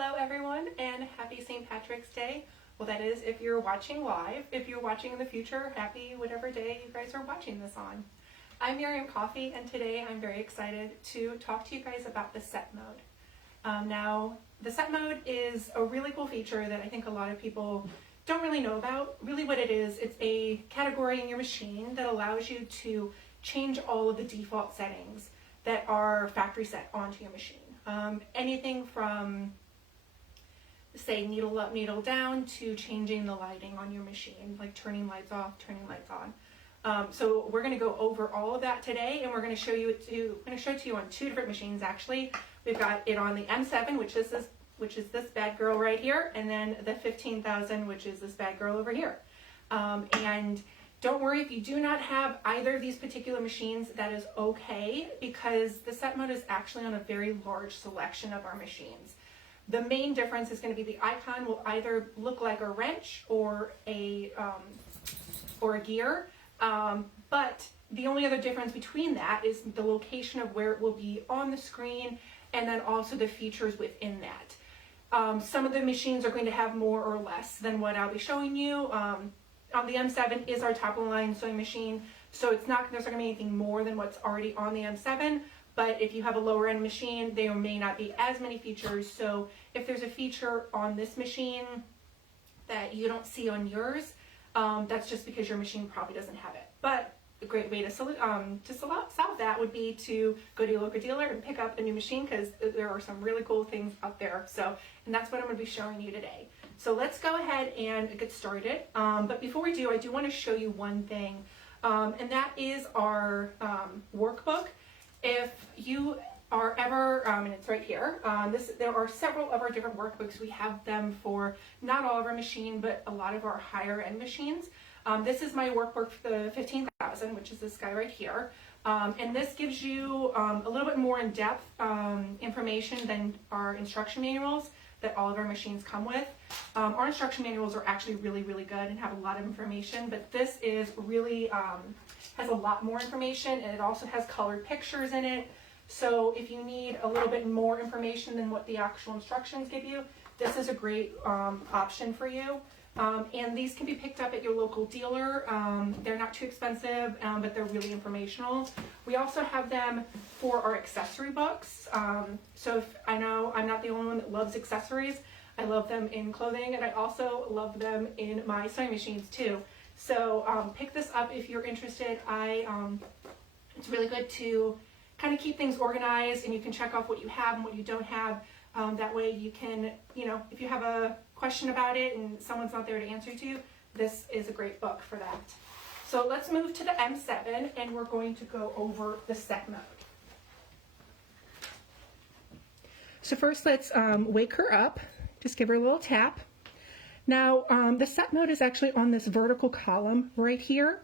Hello everyone and happy St. Patrick's Day. Well, that is if you're watching live. If you're watching in the future, happy whatever day you guys are watching this on. I'm Miriam Coffey and today I'm very excited to talk to you guys about the set mode. Now, the set mode is a really cool feature that I think a lot of people don't really know about. Really what it is, it's a category in your machine that allows you to change all of the default settings that are factory set onto your machine. Anything from, say, needle up, needle down, to changing the lighting on your machine, like turning lights off, turning lights on. So we're going to go over all of that today, and we're going to show you to you on two different machines. Actually, we've got it on the M7, which is this bad girl right here, and then the 15,000, which is this bad girl over here. And don't worry if you do not have either of these particular machines, that is okay, because the set mode is actually on a very large selection of our machines. The main difference is going to be the icon will either look like a wrench or a gear, but the only other difference between that is the location of where it will be on the screen, and then also the features within that. Some of the machines are going to have more or less than what I'll be showing you. On the M7 is our top of the line sewing machine, so there's not going to be anything more than what's already on the M7. But if you have a lower end machine, there may not be as many features. So if there's a feature on this machine that you don't see on yours, that's just because your machine probably doesn't have it. But a great way to solve that would be to go to your local dealer and pick up a new machine, because there are some really cool things out there. And that's what I'm going to be showing you today. So let's go ahead and get started. But before we do, I do want to show you one thing, and that is our workbook. If you are ever, and it's right here, there are several of our different workbooks. We have them for not all of our machine, but a lot of our higher end machines. This is my workbook for the 15,000, which is this guy right here. And this gives you a little bit more in-depth information than our instruction manuals that all of our machines come with. Our instruction manuals are actually really, really good and have a lot of information, but this is really, has a lot more information, and it also has colored pictures in it. So if you need a little bit more information than what the actual instructions give you, this is a great option for you. And these can be picked up at your local dealer. They're not too expensive, but they're really informational. We also have them for our accessory books. So if I know I'm not the only one that loves accessories. I love them in clothing, and I also love them in my sewing machines too. So pick this up if you're interested. It's really good to kind of keep things organized, and you can check off what you have and what you don't have. That way you can, if you have a question about it and someone's not there to answer to you, this is a great book for that. So let's move to the M7, and we're going to go over the set mode. So first let's wake her up. Just give her a little tap. Now the set mode is actually on this vertical column right here.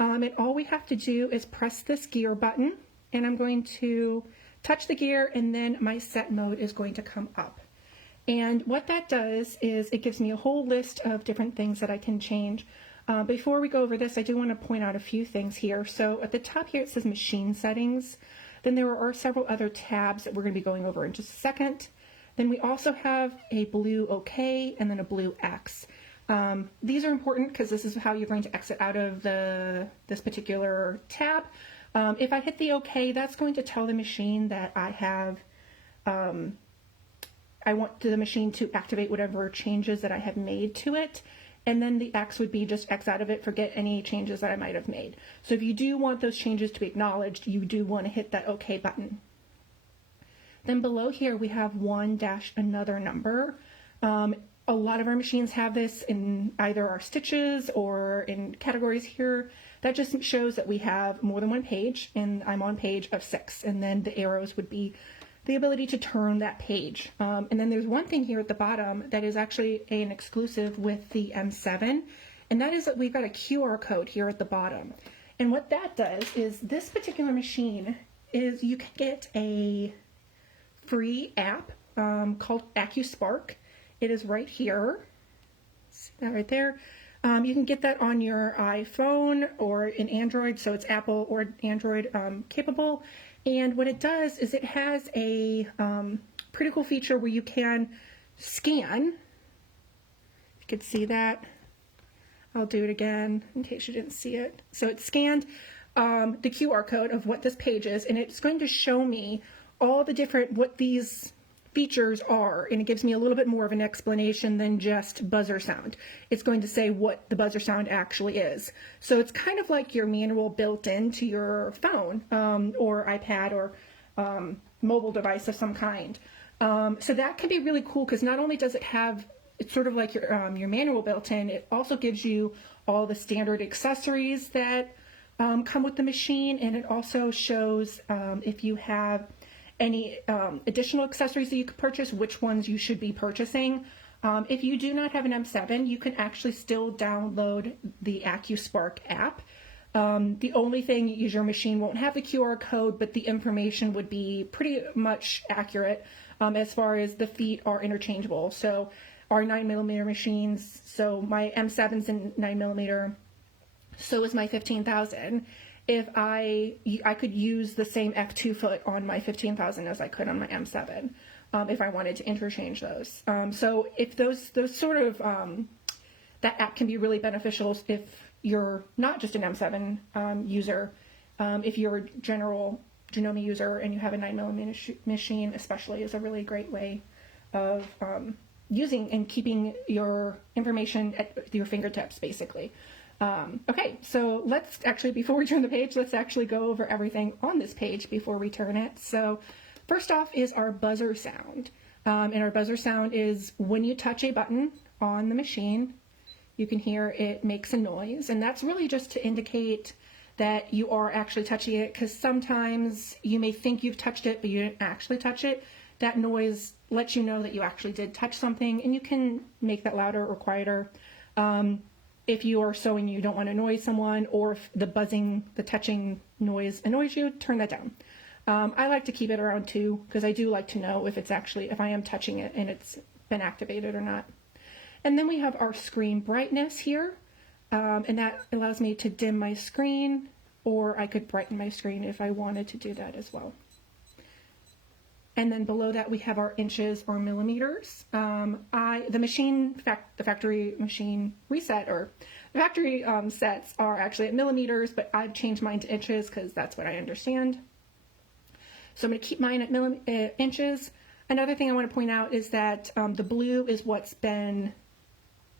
And all we have to do is press this gear button, and I'm going to touch the gear, and then my set mode is going to come up. And what that does is it gives me a whole list of different things that I can change. Before we go over this, I do want to point out a few things here. So at the top here it says machine settings. Then there are several other tabs that we're going to be going over in just a second. Then we also have a blue OK and then a blue X. These are important because this is how you're going to exit out of this particular tab. If I hit the OK, that's going to tell the machine that I have, I want the machine to activate whatever changes that I have made to it. And then the X would be just X out of it, forget any changes that I might have made. So if you do want those changes to be acknowledged, you do want to hit that OK button. Then below here we have 1-another number. A lot of our machines have this in either our stitches or in categories here. That just shows that we have more than one page, and I'm on page of 6. And then the arrows would be the ability to turn that page. And then there's one thing here at the bottom that is actually an exclusive with the M7, and that is that we've got a QR code here at the bottom. And what that does is this particular machine is you can get a free app called AccuSpark. It is right here. See that right there? You can get that on your iPhone or in Android, so it's Apple or Android capable. And what it does is it has a pretty cool feature where you can scan. You could see that. I'll do it again in case you didn't see it. So it scanned the QR code of what this page is, and it's going to show me all the different, what these features are, and it gives me a little bit more of an explanation than just buzzer sound. It's going to say what the buzzer sound actually is. So it's kind of like your manual built into your phone or iPad or mobile device of some kind. So that can be really cool because not only does it have, it's sort of like your manual built in, it also gives you all the standard accessories that come with the machine, and it also shows if you have any additional accessories that you could purchase, which ones you should be purchasing. If you do not have an M7, you can actually still download the AccuSpark app. The only thing is your machine won't have the QR code, but the information would be pretty much accurate as far as the feet are interchangeable. So our 9mm machines, so my M7's in 9mm, so is my 15,000. If I could use the same f2 foot on my 15,000 as I could on my M7 if I wanted to interchange those. So if those sort of, that app can be really beneficial if you're not just an M7 user. If you're a general Janome user and you have a 9mm machine especially, is a really great way of using and keeping your information at your fingertips, basically. Okay, so let's actually, before we turn the page, let's actually go over everything on this page before we turn it. So first off is our buzzer sound. And our buzzer sound is when you touch a button on the machine, you can hear it makes a noise. And that's really just to indicate that you are actually touching it, because sometimes you may think you've touched it, but you didn't actually touch it. That noise lets you know that you actually did touch something, and you can make that louder or quieter. If you are sewing, you don't want to annoy someone, or if the buzzing, the touching noise annoys you, turn that down. I like to keep it around 2 because I do like to know if it's actually, if I am touching it and it's been activated or not. And then we have our screen brightness here, and that allows me to dim my screen, or I could brighten my screen if I wanted to do that as well. And then below that we have our inches or millimeters. The factory machine reset, or the factory sets are actually at millimeters, but I've changed mine to inches because that's what I understand. So I'm going to keep mine at inches. Another thing I want to point out is that the blue is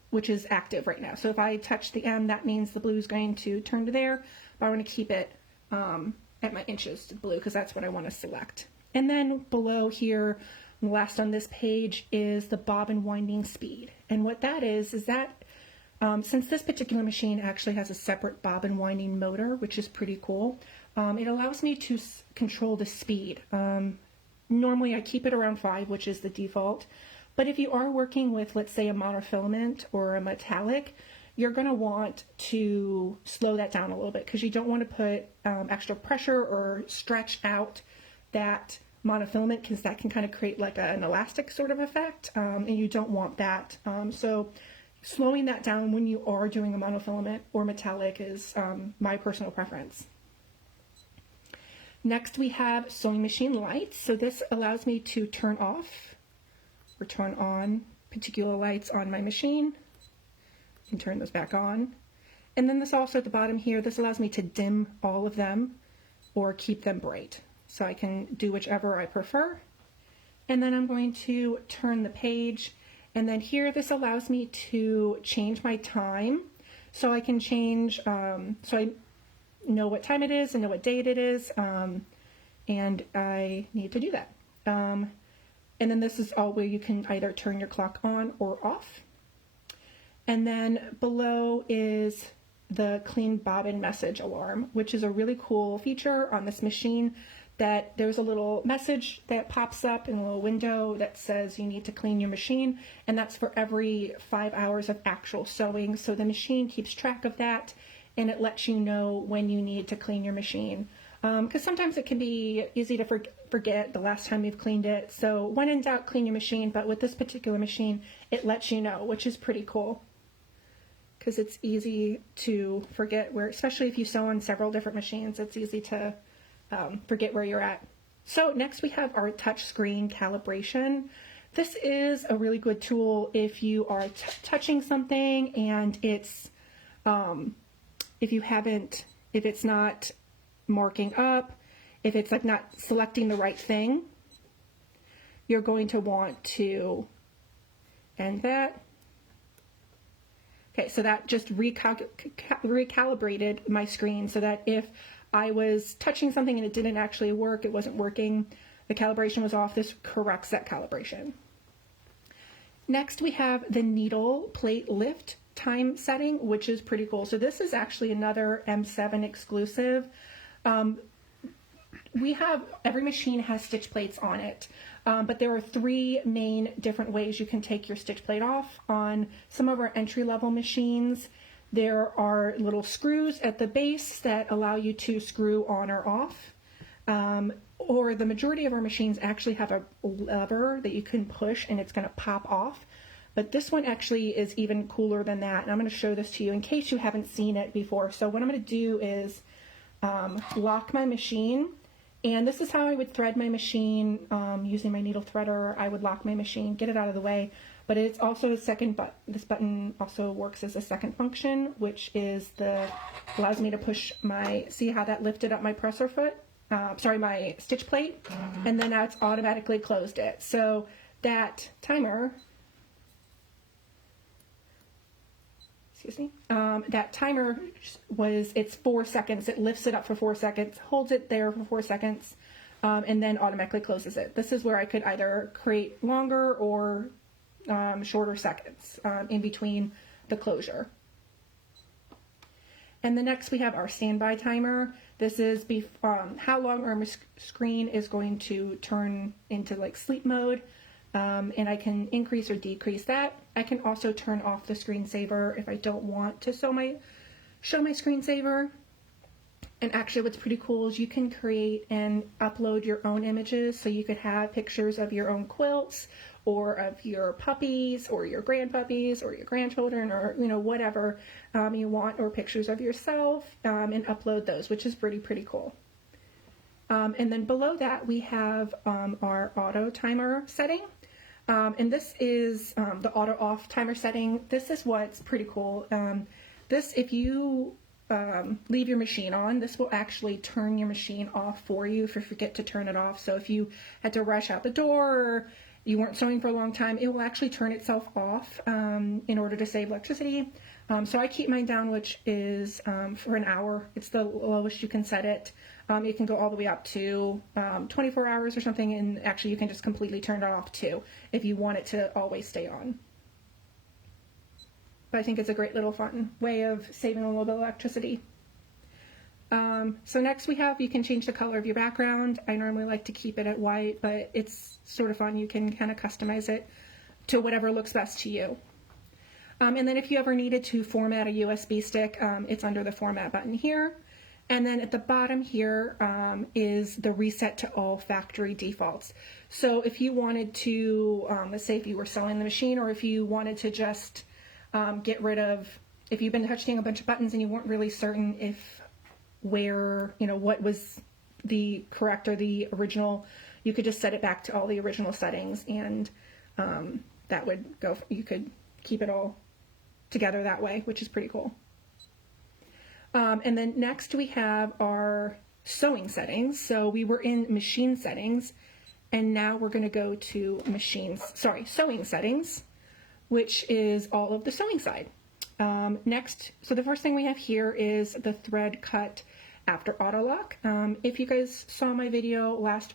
which is active right now. So if I touch the M, that means the blue is going to turn to there, but I want to keep it at my inches to blue because that's what I want to select. And then below here, last on this page, is the bobbin winding speed. And what that is that since this particular machine actually has a separate bobbin winding motor, which is pretty cool, it allows me to control the speed. Normally I keep it around 5, which is the default. But if you are working with, let's say, a monofilament or a metallic, you're going to want to slow that down a little bit because you don't want to put extra pressure or stretch out that monofilament, because that can kind of create like an elastic sort of effect, and you don't want that. So slowing that down when you are doing a monofilament or metallic is my personal preference. Next we have sewing machine lights. So this allows me to turn off or turn on particular lights on my machine. You can turn those back on. And then this also at the bottom here, this allows me to dim all of them or keep them bright. So I can do whichever I prefer. And then I'm going to turn the page. And then here, this allows me to change my time. So I can change, so I know what time it is and know what date it is. And I need to do that. And then this is all where you can either turn your clock on or off. And then below is the clean bobbin message alarm, which is a really cool feature on this machine, that there's a little message that pops up in a little window that says you need to clean your machine, and that's for every 5 hours of actual sewing. So the machine keeps track of that, and it lets you know when you need to clean your machine. Because sometimes it can be easy to forget the last time you've cleaned it. So when in doubt, clean your machine, but with this particular machine, it lets you know, which is pretty cool. Because it's easy to forget where, especially if you sew on several different machines, it's easy to forget where you're at. So next we have our touch screen calibration. This is a really good tool if you are touching something and it's, if it's not marking up, if it's like not selecting the right thing, you're going to want to end that. Okay, so that just recalibrated my screen so that if I was touching something and it didn't actually work, it wasn't working, the calibration was off, this corrects that calibration. Next, we have the needle plate lift time setting, which is pretty cool. So this is actually another M7 exclusive. Every machine has stitch plates on it, but there are 3 main different ways you can take your stitch plate off. On some of our entry-level machines, there are little screws at the base that allow you to screw on or off. Or the majority of our machines actually have a lever that you can push and it's going to pop off. But this one actually is even cooler than that. And I'm going to show this to you in case you haven't seen it before. So what I'm going to do is lock my machine. And this is how I would thread my machine using my needle threader. I would lock my machine, get it out of the way. But it's also a second button. This button also works as a second function, which is allows me to push see how that lifted up my presser foot? My stitch plate, and then now it's automatically closed it. So that timer, it's 4 seconds. It lifts it up for 4 seconds, holds it there for 4 seconds, and then automatically closes it. This is where I could either create longer or shorter seconds in between the closure. And the next we have our standby timer. This is how long our screen is going to turn into like sleep mode. And I can increase or decrease that. I can also turn off the screensaver if I don't want to show my screensaver. And actually what's pretty cool is you can create and upload your own images. So you could have pictures of your own quilts or of your puppies or your grandpuppies or your grandchildren or whatever you want, or pictures of yourself, and upload those, which is pretty cool. And then below that we have our auto timer setting. And this is the auto off timer setting. This is what's pretty cool. If you leave your machine on, this will actually turn your machine off for you if you forget to turn it off. So if you had to rush out the door or you weren't sewing for a long time, it will actually turn itself off in order to save electricity. So I keep mine down, which is for an hour. It's the lowest you can set it. You can go all the way up to 24 hours or something, and actually you can just completely turn it off too if you want it to always stay on. But I think it's a great little fun way of saving a little bit of electricity. So next you can change the color of your background. I normally like to keep it at white, but it's sort of fun. You can kind of customize it to whatever looks best to you. And then if you ever needed to format a USB stick, it's under the format button here. And then at the bottom here is the reset to all factory defaults. So if you wanted to, let's say if you were selling the machine, or if you wanted to just get rid of, if you've been touching a bunch of buttons and you weren't really certain what was the correct or the original, you could just set it back to all the original settings, and that would go, you could keep it all together that way, which is pretty cool. And then next we have our sewing settings. So we were in machine settings, and now we're going to go to sewing settings, which is all of the sewing side. Next, so the first thing we have here is the thread cut after auto lock. If you guys saw my video last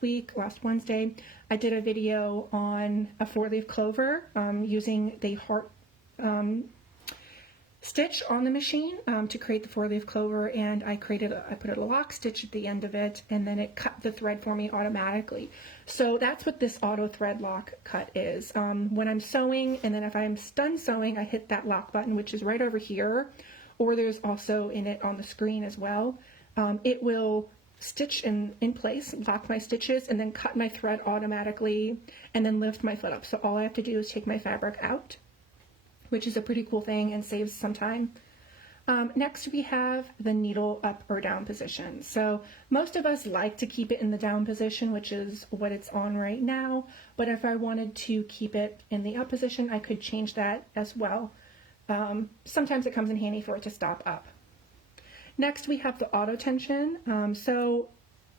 Wednesday, I did a video on a 4-leaf clover using the heart stitch on the machine to create the 4-leaf clover, and I put a lock stitch at the end of it, and then it cut the thread for me automatically. So that's what this auto thread lock cut is. When I'm sewing, and then if I'm done sewing, I hit that lock button, which is right over here, or there's also in it on the screen as well. It will stitch in place, lock my stitches, and then cut my thread automatically, and then lift my foot up. So all I have to do is take my fabric out, which is a pretty cool thing and saves some time. Next, we have the needle up or down position. So most of us like to keep it in the down position, which is what it's on right now. But if I wanted to keep it in the up position, I could change that as well. Sometimes it comes in handy for it to stop up. Next, we have the auto tension. So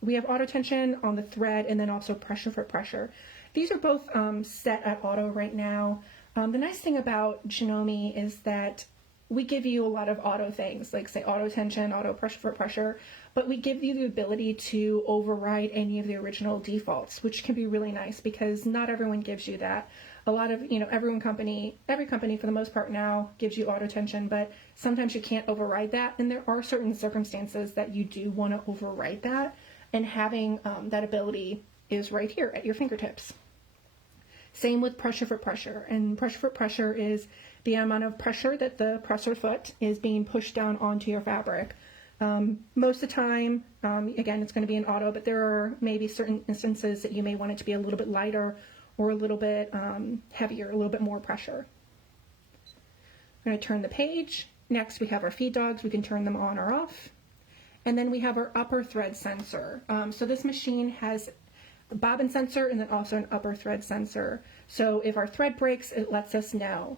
we have auto tension on the thread and then also pressure for pressure. These are both set at auto right now. The nice thing about Janome is that we give you a lot of auto things, like say auto tension, auto pressure for pressure, but we give you the ability to override any of the original defaults, which can be really nice because not everyone gives you that. A lot of, every company for the most part now gives you auto tension, but sometimes you can't override that. And there are certain circumstances that you do want to override that. And having that ability is right here at your fingertips. Same with pressure for pressure. And pressure for pressure is the amount of pressure that the presser foot is being pushed down onto your fabric. Most of the time, again, it's going to be an auto, but there are maybe certain instances that you may want it to be a little bit lighter or a little bit heavier, a little bit more pressure. I'm going to turn the page. Next, we have our feed dogs. We can turn them on or off. And then we have our upper thread sensor. So this machine has a bobbin sensor and then also an upper thread sensor. So if our thread breaks, it lets us know.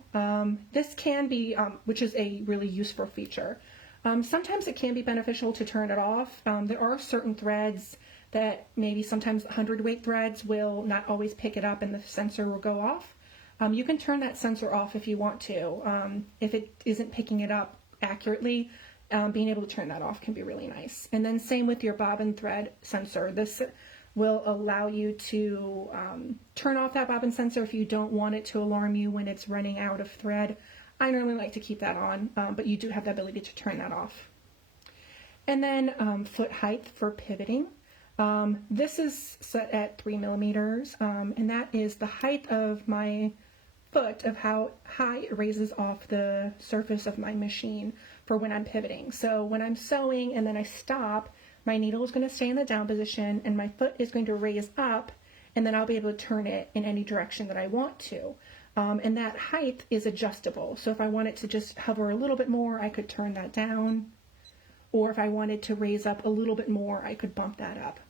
This can be, which is a really useful feature. Sometimes it can be beneficial to turn it off. There are certain threads that maybe sometimes 100-weight threads will not always pick it up and the sensor will go off. You can turn that sensor off if you want to. If it isn't picking it up accurately, being able to turn that off can be really nice. And then same with your bobbin thread sensor. This will allow you to turn off that bobbin sensor if you don't want it to alarm you when it's running out of thread. I normally like to keep that on, but you do have the ability to turn that off. And then foot height for pivoting. This is set at 3 millimeters, and that is the height of my foot, of how high it raises off the surface of my machine for when I'm pivoting. So when I'm sewing and then I stop, my needle is going to stay in the down position and my foot is going to raise up, and then I'll be able to turn it in any direction that I want to. And that height is adjustable. So if I want it to just hover a little bit more, I could turn that down. Or if I wanted to raise up a little bit more, I could bump that up.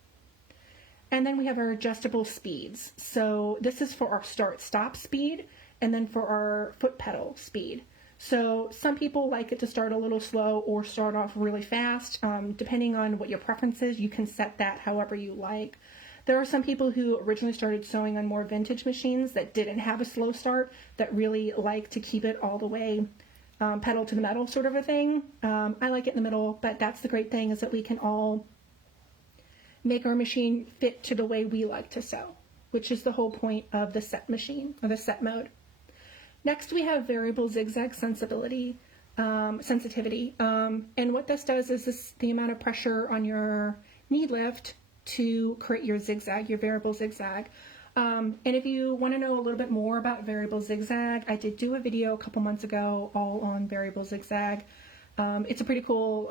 And then we have our adjustable speeds. So this is for our start-stop speed and then for our foot pedal speed. So some people like it to start a little slow or start off really fast. Depending on what your preference is, you can set that however you like. There are some people who originally started sewing on more vintage machines that didn't have a slow start, that really like to keep it all the way pedal to the metal sort of a thing. I like it in the middle, but that's the great thing, is that we can all make our machine fit to the way we like to sew, which is the whole point of the set machine, or the set mode. Next, we have variable zigzag sensitivity. And what this does is the amount of pressure on your knee lift to create your zigzag, your variable zigzag. And if you want to know a little bit more about variable zigzag, I did do a video a couple months ago all on variable zigzag. It's a pretty cool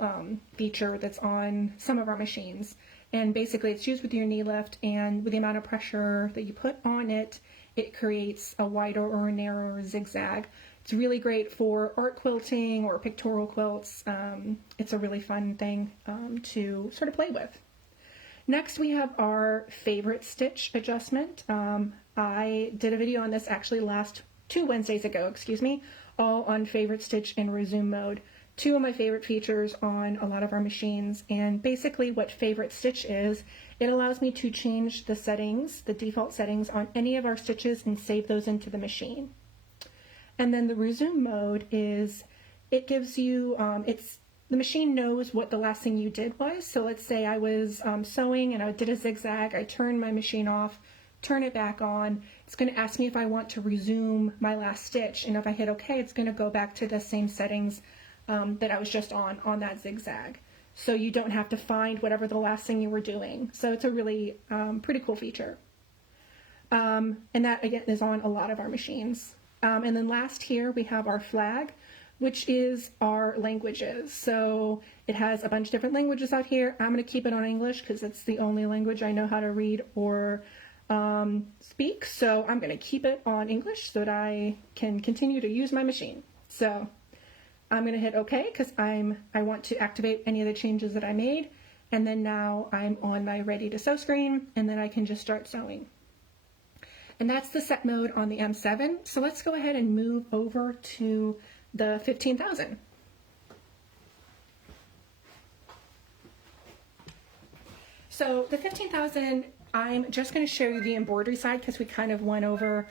feature that's on some of our machines. And basically it's used with your knee lift, and with the amount of pressure that you put on it, it creates a wider or a narrower zigzag. It's really great for art quilting or pictorial quilts. It's a really fun thing to sort of play with. Next, we have our favorite stitch adjustment. I did a video on this actually two Wednesdays ago, all on favorite stitch and resume mode. Two of my favorite features on a lot of our machines. And basically what favorite stitch is, it allows me to change the settings, the default settings on any of our stitches, and save those into the machine. And then the resume mode is, it gives you, the machine knows what the last thing you did was. So let's say I was sewing and I did a zigzag, I turned my machine off, turn it back on. It's going to ask me if I want to resume my last stitch, and if I hit OK, it's going to go back to the same settings that I was just on that zigzag. So you don't have to find whatever the last thing you were doing. So it's a really pretty cool feature. And that, again, is on a lot of our machines. And then last here, we have our flag, which is our languages. So it has a bunch of different languages out here. I'm going to keep it on English because it's the only language I know how to read or speak. So I'm going to keep it on English so that I can continue to use my machine. So I'm going to hit OK because I want to activate any of the changes that I made. And then now I'm on my ready to sew screen, and then I can just start sewing. And that's the set mode on the M7. So let's go ahead and move over to the 15,000. So the 15,000, I'm just going to show you the embroidery side because we kind of went over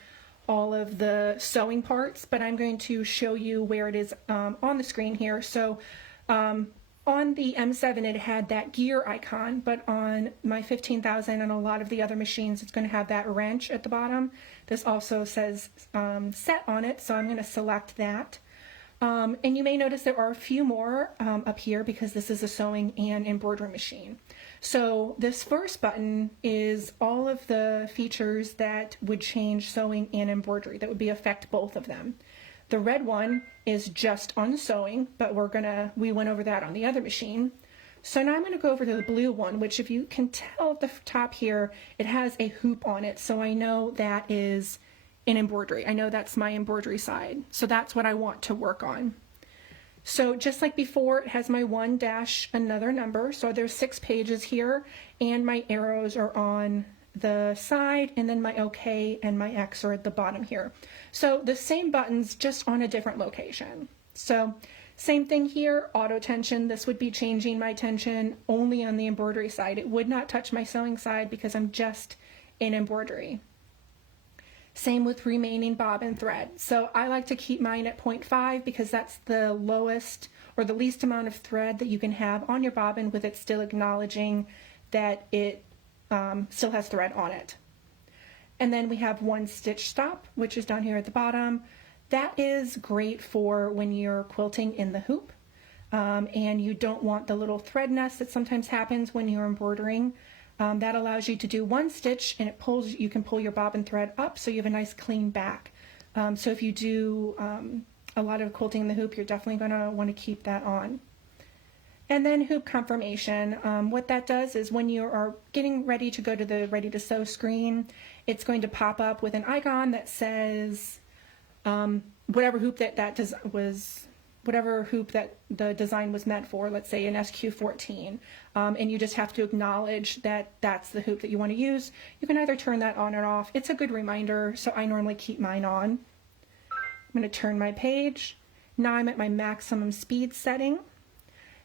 all of the sewing parts, but I'm going to show you where it is on the screen here. So on the M7 it had that gear icon, but on my 15,000 and a lot of the other machines it's going to have that wrench at the bottom. This also says set on it, so I'm going to select that. And you may notice there are a few more up here because this is a sewing and embroidery machine. So this first button is all of the features that would change sewing and embroidery, that would affect both of them. The red one is just on sewing, but we went over that on the other machine. So now I'm going to go over to the blue one, which if you can tell at the top here, it has a hoop on it. So I know that is in embroidery. I know that's my embroidery side. So that's what I want to work on. So just like before, it has my 1 dash another number. So there's 6 pages here, and my arrows are on the side, and then my OK and my X are at the bottom here. So the same buttons, just on a different location. So same thing here, auto tension. This would be changing my tension only on the embroidery side. It would not touch my sewing side because I'm just in embroidery. Same with remaining bobbin thread. So I like to keep mine at 0.5 because that's the lowest or the least amount of thread that you can have on your bobbin with it still acknowledging that it still has thread on it. And then we have 1 stitch stop, which is down here at the bottom. That is great for when you're quilting in the hoop and you don't want the little thread nest that sometimes happens when you're embroidering. That allows you to do 1 stitch, and you can pull your bobbin thread up so you have a nice clean back. So if you do a lot of quilting in the hoop, you're definitely going to want to keep that on. And then hoop confirmation. What that does is when you are getting ready to go to the ready to sew screen, it's going to pop up with an icon that says whatever hoop whatever hoop that the design was meant for, let's say an SQ14, and you just have to acknowledge that that's the hoop that you want to use. You can either turn that on or off. It's a good reminder, so I normally keep mine on. I'm going to turn my page. Now I'm at my maximum speed setting,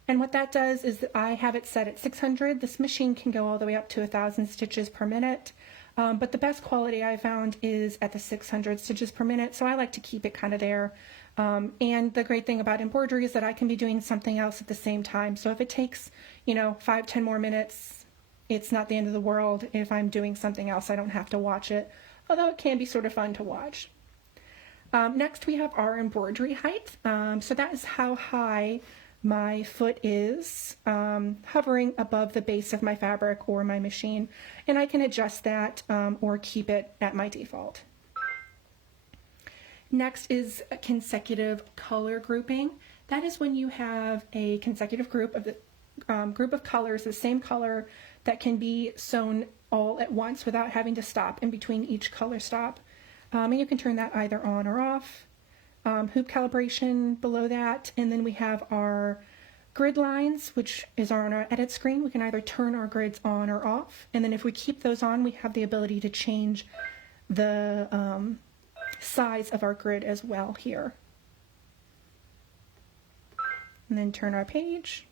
and what that does is that I have it set at 600. This machine can go all the way up to 1,000 stitches per minute, but the best quality I found is at the 600 stitches per minute, so I like to keep it kind of there. And the great thing about embroidery is that I can be doing something else at the same time. So if it takes, 5-10 more minutes, it's not the end of the world. If I'm doing something else, I don't have to watch it, although it can be sort of fun to watch. Next, we have our embroidery height. So that is how high my foot is hovering above the base of my fabric or my machine. And I can adjust that or keep it at my default. Next is a consecutive color grouping. That is when you have a consecutive group of colors, the same color, that can be sewn all at once without having to stop in between each color stop. And you can turn that either on or off. Hoop calibration below that, and then we have our grid lines, which is on our edit screen. We can either turn our grids on or off, and then if we keep those on, we have the ability to change the size of our grid as well here. And then turn our page,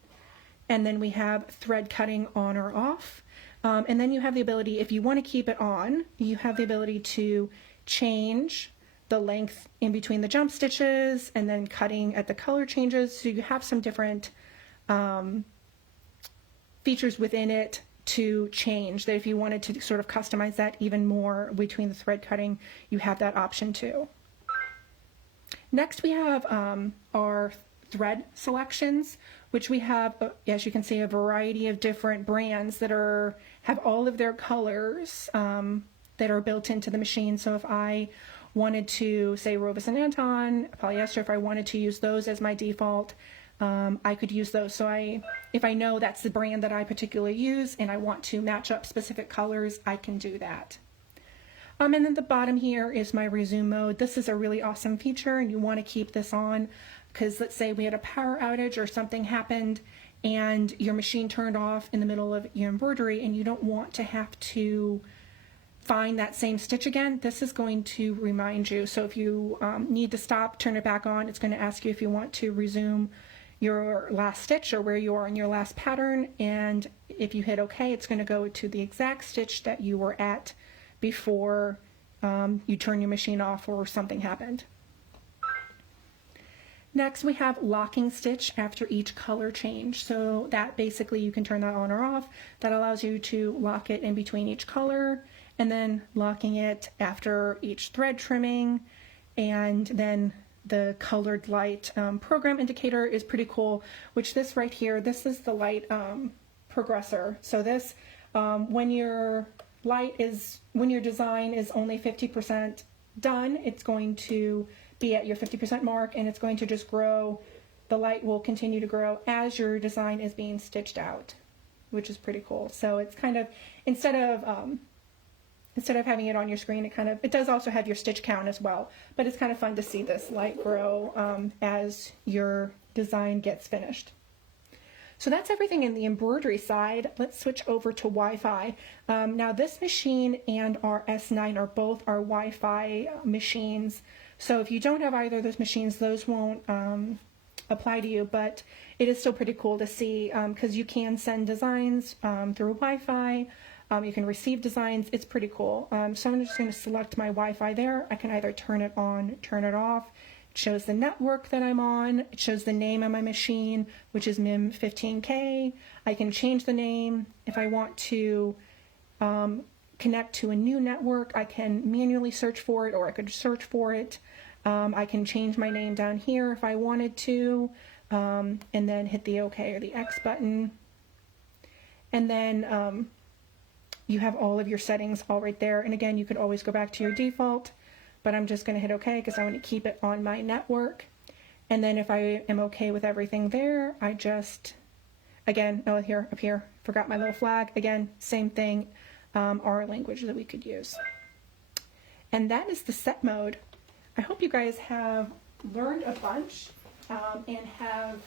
and then we have thread cutting on or off, and then you have the ability, if you want to keep it on, you have the ability to change the length in between the jump stitches and then cutting at the color changes. So you have some different features within it to change, that if you wanted to sort of customize that even more between the thread cutting, you have that option too. Next we have our thread selections, which we have, as you can see, a variety of different brands that have all of their colors that are built into the machine. So if I wanted to, say, Rovus and Anton, polyester, if I wanted to use those as my default, I could use those. So if I know that's the brand that I particularly use and I want to match up specific colors, I can do that. And then the bottom here is my resume mode. This is a really awesome feature and you want to keep this on because let's say we had a power outage or something happened and your machine turned off in the middle of your embroidery and you don't want to have to find that same stitch again, this is going to remind you. So if you need to stop, turn it back on, it's going to ask you if you want to resume your last stitch or where you are in your last pattern, and if you hit OK, it's going to go to the exact stitch that you were at before you turn your machine off or something happened. Next, we have locking stitch after each color change. So that basically you can turn that on or off. That allows you to lock it in between each color, and then locking it after each thread trimming. And then the colored light program indicator is pretty cool, which this right here, this is the light progressor. So this, when your design is only 50% done, it's going to be at your 50% mark, and it's going to just grow. The light will continue to grow as your design is being stitched out, which is pretty cool. So it's kind of, instead of having it on your screen, it does also have your stitch count as well, but it's kind of fun to see this light grow as your design gets finished. So that's everything in the embroidery side. Let's switch over to Wi-Fi. Now this machine and our S9 are both our Wi-Fi machines. So if you don't have either of those machines, those won't apply to you, but it is still pretty cool to see because you can send designs through Wi-Fi. You can receive designs. It's pretty cool. So I'm just going to select my Wi-Fi there. I can either turn it on, turn it off. It shows the network that I'm on. It shows the name of my machine, which is MIM15K. I can change the name. If I want to connect to a new network, I can manually search for it, or I could search for it. I can change my name down here if I wanted to, and then hit the OK or the X button. And then you have all of your settings all right there. And again, you could always go back to your default, but I'm just going to hit OK because I want to keep it on my network. And then if I am OK with everything there, I just, again, oh, here, up here, forgot my little flag. Again, same thing, our language that we could use. And that is the set mode. I hope you guys have learned a bunch and have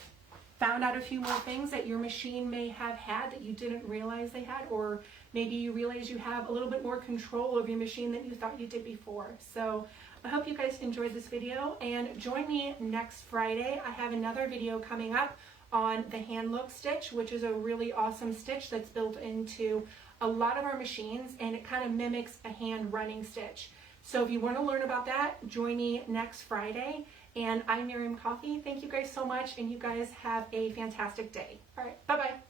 found out a few more things that your machine may have had that you didn't realize they had, or maybe you realize you have a little bit more control over your machine than you thought you did before. So I hope you guys enjoyed this video, and join me next Friday. I have another video coming up on the hand look stitch, which is a really awesome stitch that's built into a lot of our machines, and it kind of mimics a hand running stitch. So if you want to learn about that, join me next Friday. And I'm Miriam Coffee. Thank you guys so much, and you guys have a fantastic day. All right, bye-bye.